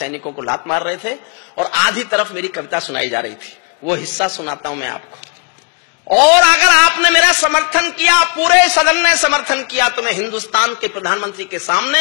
सैनिकों को लात मार रहे थे और आधी तरफ मेरी कविता सुनाई जा रही थी। वो हिस्सा सुनाता हूं मैं आपको। और अगर आपने मेरा समर्थन किया, पूरे सदन ने समर्थन किया, तो मैं हिंदुस्तान के प्रधानमंत्री के सामने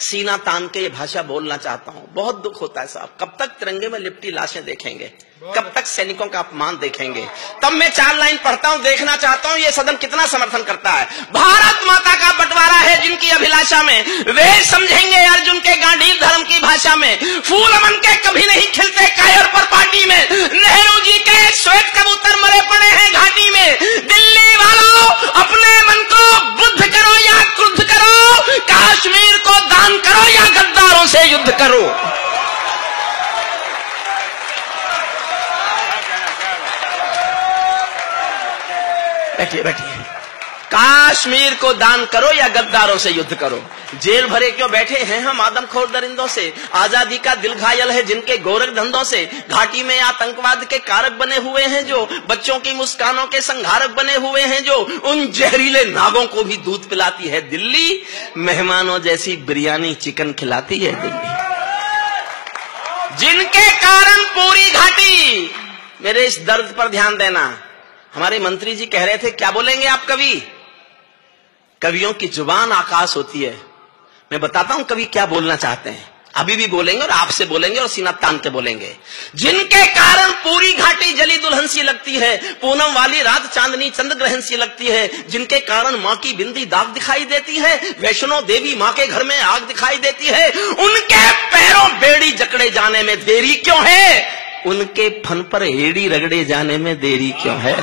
सीना तान के ये भाषा बोलना चाहता हूं। बहुत दुख होता है साहब, कब तक तिरंगे में लिपटी लाशें देखेंगे, कब तक सैनिकों का अपमान देखेंगे। तब मैं 4 लाइन पढ़ता हूं, देखना चाहता हूं ये सदन कितना समर्थन करता है। भारत माता का बंटवारा है जिनकी अभिलाषा में, वे समझेंगे अर्जुन के गांडीव धर्म की भाषा में। फूल अमन के कभी नहीं खिलते कायर पर पार्टी में, नेहरू जी के श्वेत कबूतर मरे पड़े हैं घाटी में। दिल्ली वालों, अपने मन को बुद्ध करो या क्रुद्ध करो, कश्मीर को दान करो या गद्दारों से युद्ध करो। बैठिए बैठिए। कश्मीर को दान करो या गद्दारों से युद्ध करो। जेल भरे क्यों बैठे हैं हम आदमखोर दरिंदों से, आजादी का दिल घायल है जिनके गोरख धंधों से। घाटी में आतंकवाद के कारक बने हुए हैं जो, बच्चों की मुस्कानों के संहारक बने हुए हैं जो, उन जहरीले नागों को भी दूध पिलाती है दिल्ली, मेहमानों जैसी बिरयानी चिकन खिलाती है दिल्ली। जिनके कारण पूरी घाटी, मेरे इस दर्द पर ध्यान देना। हमारे मंत्री जी कह रहे थे क्या बोलेंगे आप कवि, कवियों की जुबान आकाश होती है। मैं बताता हूं कवि क्या बोलना चाहते हैं, अभी भी बोलेंगे और आपसे बोलेंगे और सीना तान के बोलेंगे। जिनके कारण पूरी घाटी जली दुल्हन सी लगती है, पूनम वाली रात चांदनी चंद्र ग्रहण सी लगती है। जिनके कारण मां की बिंदी दाग दिखाई देती है, वैष्णो देवी मां के घर में आग दिखाई देती है। उनके पैरों बेड़ी जकड़े जाने में देरी क्यों है, उनके फन पर हेड़ी रगड़े जाने में देरी क्यों है।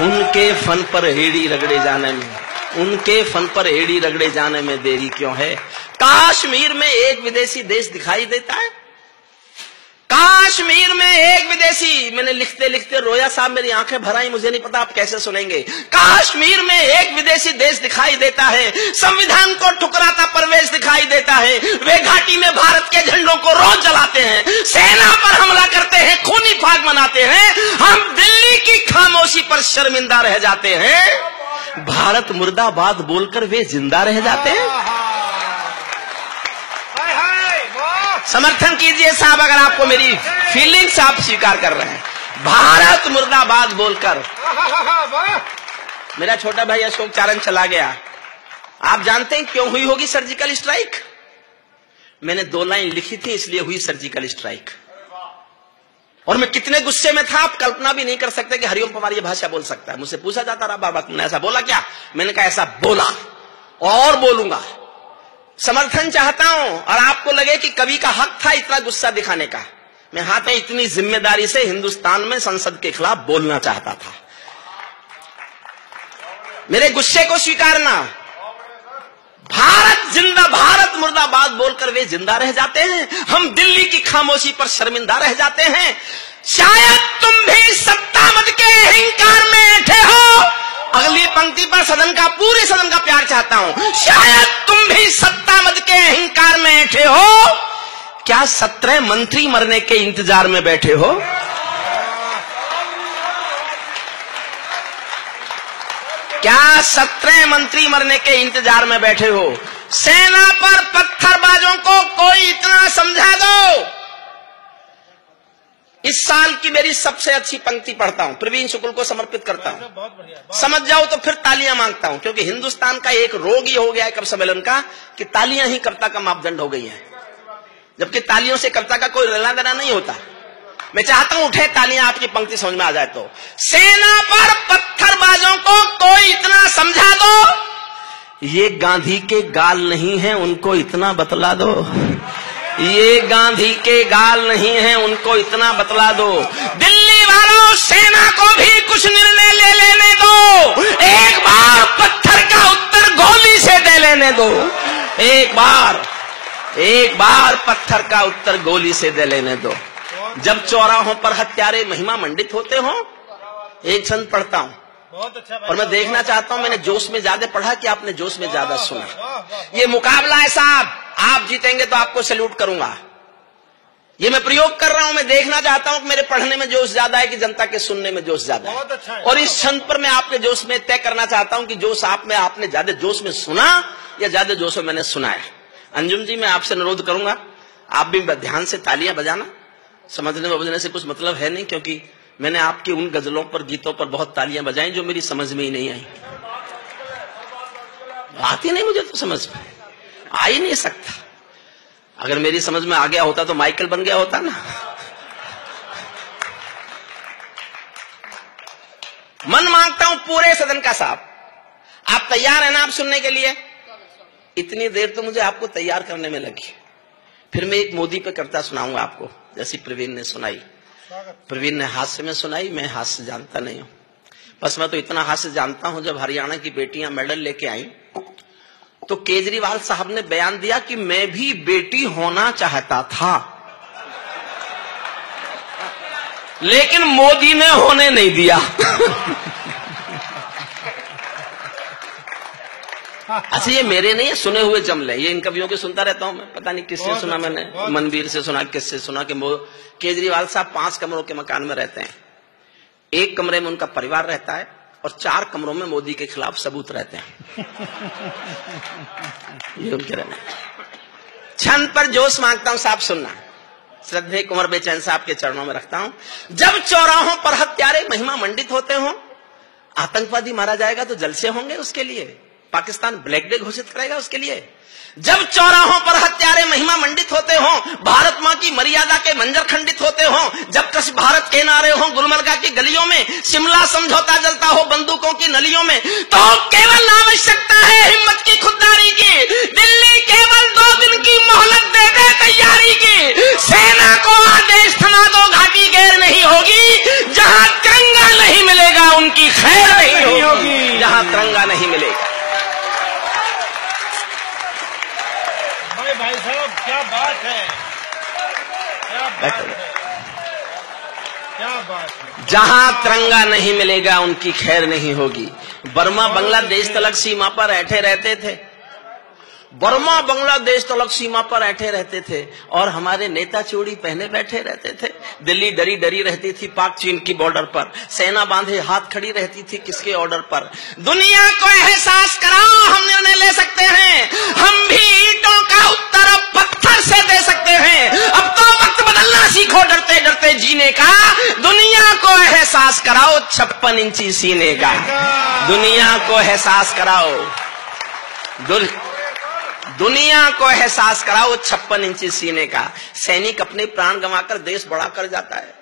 उनके फन पर हेड़ी रगड़े जाने में, उनके फन पर हेड़ी रगड़े जाने में देरी क्यों है। कश्मीर में एक विदेशी देश दिखाई देता है, कश्मीर में एक विदेशी। मैंने लिखते लिखते रोया साहब, मेरी आंखें भर आई, मुझे नहीं पता आप कैसे सुनेंगे। कश्मीर में एक विदेशी देश दिखाई देता है, संविधान को ठुकराता परवेश दिखाई देता है। वे घाटी में भारत के झंडों को रोज जलाते हैं, सेना पर हमला करते हैं, खूनी फाग मनाते हैं। हम दिल्ली की खामोशी पर शर्मिंदा रह जाते हैं, भारत मुर्दाबाद बोलकर वे जिंदा रह जाते हैं। समर्थन कीजिए साहब अगर आपको मेरी फीलिंग्स आप स्वीकार कर रहे हैं। भारत मुर्दाबाद बोलकर। मेरा छोटा भाई अशोक चारण चला गया, आप जानते हैं क्यों हुई होगी सर्जिकल स्ट्राइक? मैंने 2 लाइन लिखी थी इसलिए हुई सर्जिकल स्ट्राइक। और मैं कितने गुस्से में था आप कल्पना भी नहीं कर सकते कि हरिओम पवार ये भाषा बोल सकता है। मुझसे पूछा जाता रहा बाबा तुमने ऐसा बोला क्या, मैंने कहा ऐसा बोला और बोलूंगा। समर्थन चाहता हूं और आपको लगे कि कवि का हक था इतना गुस्सा दिखाने का। मैं हाथ में इतनी जिम्मेदारी से हिंदुस्तान में संसद के खिलाफ बोलना चाहता था। मेरे गुस्से को स्वीकारना। भारत जिंदा, भारत मुर्दाबाद बोलकर वे जिंदा रह जाते हैं, हम दिल्ली की खामोशी पर शर्मिंदा रह जाते हैं। शायद तुम भी सत्ता मद के अहंकार में ऐठे हो। अगली पंक्ति पर सदन का, पूरे सदन का प्यार चाहता हूं। शायद तुम भी सत्ता मद के अहंकार में ऐठे हो, क्या 17 मंत्री मरने के इंतजार में बैठे हो? क्या 17 मंत्री मरने के इंतजार में बैठे हो? सेना पर पत्थरबाजों को कोई इतना समझा दो। इस साल की मेरी सबसे अच्छी पंक्ति पढ़ता हूं, प्रवीण शुक्ल को समर्पित करता हूं। समझ जाओ तो फिर तालियां मांगता हूं, क्योंकि हिंदुस्तान का एक रोग ही हो गया है कवि सम्मेलन का कि तालियां ही कविता का मापदंड हो गई हैं, जबकि तालियों से कविता का कोई लेना देना नहीं होता। मैं चाहता हूं उठे तालियां, आपकी पंक्ति समझ में आ जाए तो। सेना पर पत्थरबाजों को कोई इतना समझा दो, ये गांधी के गाल नहीं है उनको इतना बतला दो। ये गांधी के गाल नहीं है उनको इतना बतला दो। दिल्ली वालों, सेना को भी कुछ निर्णय ले लेने दो। एक बार पत्थर का उत्तर गोली से दे लेने दो। एक बार पत्थर का उत्तर गोली से दे लेने दो। जब चौराहों पर हत्यारे महिमा मंडित होते हो, एक छंद पढ़ता हूं बहुत अच्छा और मैं देखना चाहता हूं मैंने जोश में ज्यादा पढ़ा कि आपने जोश में ज्यादा सुना। ये मुकाबला है साहब, आप जीतेंगे तो आपको सैल्यूट करूंगा। ये मैं प्रयोग कर रहा हूं, मैं देखना चाहता हूं कि मेरे पढ़ने में जोश ज्यादा है कि जनता के सुनने में जोश ज्यादा है। बहुत अच्छा है। और इस छंद पर मैं आपके जोश में तय करना चाहता हूं कि जोश आप में, आपने ज्यादा जोश में सुना या ज्यादा जोश में मैंने सुनाया। अंजुम जी, मैं आपसे अनुरोध करूंगा, आप भी ध्यान से तालियां बजाना, समझने में बजने से कुछ मतलब है नहीं, क्योंकि मैंने आपकी उन गजलों पर, गीतों पर बहुत तालियां बजाई जो मेरी समझ में ही नहीं आई। आती नहीं मुझे तो, समझ में आ ही नहीं सकता। अगर मेरी समझ में आ गया होता तो माइकल बन गया होता ना। मन मांगता हूं पूरे सदन का साफ। आप तैयार हैं ना आप सुनने के लिए? इतनी देर तो मुझे आपको तैयार करने में लगी। फिर मैं एक मोदी पे कविता सुनाऊंगा आपको, जैसी प्रवीण ने सुनाई। प्रवीण ने हास्य में सुनाई, मैं हास्य जानता नहीं हूं। बस मैं तो इतना हास्य जानता हूं, जब हरियाणा की बेटियां मेडल लेके आई तो केजरीवाल साहब ने बयान दिया कि मैं भी बेटी होना चाहता था, लेकिन मोदी ने होने नहीं दिया। अच्छा, ये मेरे नहीं है, सुने हुए जमले, ये इन कवियों के सुनता रहता हूं मैं। पता नहीं किससे सुना मैंने, मनवीर से सुना, किससे सुना कि केजरीवाल साहब 5 कमरों के मकान में रहते हैं। 1 कमरे में उनका परिवार रहता है और 4 कमरों में मोदी के खिलाफ सबूत रहते हैं। ये उनके रहने। छंद पर जोश मांगता हूं, साहब सुनना। श्रद्धेय कुंवर बेचैन साहब के चरणों में रखता हूं। जब चौराहों पर हत्यारे महिमा मंडित होते हों, आतंकवादी मारा जाएगा तो जलसे होंगे उसके लिए, पाकिस्तान ब्लैक डे घोषित करेगा उसके लिए। जब चौराहों पर हत्यारे महिमा मंडित होते हों, भारत मां की मर्यादा के मंजर खंडित होते हों, जब कश भारत के नारे हों गुलमर्गा की गलियों में, शिमला समझौता जलता हो बंदूकों की नलियों में, तो केवल आवश्यकता है हिम्मत की खुददारी की। दिल्ली केवल 2 दिन की मोहलत दे दे तैयारी की। सेना को आदेश थमा दो, घाटी गैर नहीं होगी। जहां तिरंगा नहीं मिलेगा उनकी खैर नहीं होगी। जहां तिरंगा नहीं मिलेगा। भाई साहब क्या बात है, क्या बात है, क्या बात है। जहां तिरंगा नहीं मिलेगा उनकी खैर नहीं होगी। बर्मा बांग्लादेश तलक सीमा पर ऐठे रहते थे, बर्मा बांग्लादेश तलक सीमा पर ऐठे रहते थे, और हमारे नेता चूड़ी पहने बैठे रहते थे। दिल्ली डरी डरी रहती थी पाक चीन की बॉर्डर पर, सेना बांधे हाथ खड़ी रहती थी किसके ऑर्डर पर। दुनिया को एहसास कराओ हम निर्णय ले सकते हैं, हम भी ईंटों का उत्तर अब पत्थर से दे सकते हैं। अब तो वक्त बदलना सीखो डरते डरते जीने का। दुनिया को एहसास कराओ 56 इंची सीने का। दुनिया को एहसास कराओ, दुनिया को एहसास कराओ 56 इंची सीने का। सैनिक अपने प्राण गंवाकर देश बड़ा कर जाता है।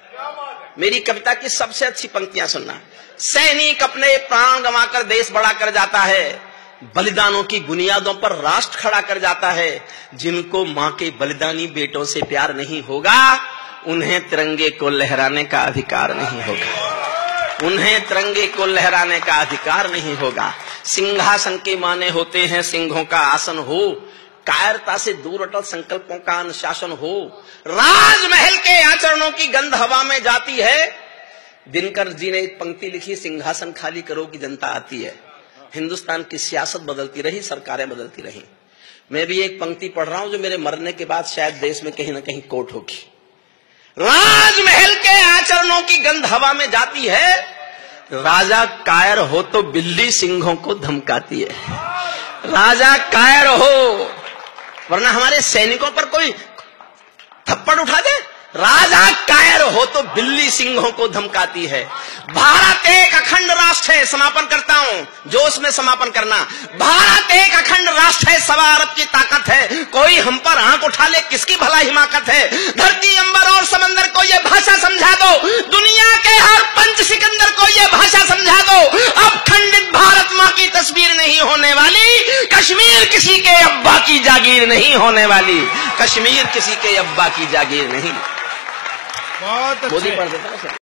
मेरी कविता की सबसे अच्छी पंक्तियां सुनना। सैनिक अपने प्राण गंवाकर देश बड़ा कर जाता है, बलिदानों की बुनियादों पर राष्ट्र खड़ा कर जाता है। जिनको मां के बलिदानी बेटों से प्यार नहीं होगा, उन्हें तिरंगे को लहराने का अधिकार नहीं होगा। उन्हें तिरंगे को लहराने का अधिकार नहीं होगा। सिंहासन के माने होते हैं सिंहों का आसन हो, कायरता से दूर अटल संकल्पों का अनुशासन हो। राजमहल के आचरणों की गंध हवा में जाती है। दिनकर जी ने एक पंक्ति लिखी, सिंहासन खाली करो की जनता आती है। हिंदुस्तान की सियासत बदलती रही, सरकारें बदलती रही। मैं भी एक पंक्ति पढ़ रहा हूं जो मेरे मरने के बाद शायद देश में कहीं ना कहीं कोट होगी। राजमहल के आचरणों की गंध हवा में जाती है, राजा कायर हो तो बिल्ली सिंहों को धमकाती है। राजा कायर हो, वरना हमारे सैनिकों पर कोई थप्पड़ उठा दे। राजा कायर हो तो बिल्ली सिंहों को धमकाती है। भारत एक अखंड राष्ट्र है, समापन करता हूं, जोश में समापन करना। भारत एक अखंड राष्ट्र है, 1.25 अरब की ताकत है। कोई हम पर आंख उठा ले किसकी भला हिमाकत है। धरती अंबर और समंदर को ये भाषा समझा दो, दुनिया के हर पंच सिकंदर को ये भाषा समझा दो। अब खंडित भारत मां की तस्वीर नहीं होने वाली, कश्मीर किसी के अब्बा की जागीर नहीं होने वाली। कश्मीर किसी के अब्बा की जागीर नहीं। बहुत मोदी पढ़ देता है।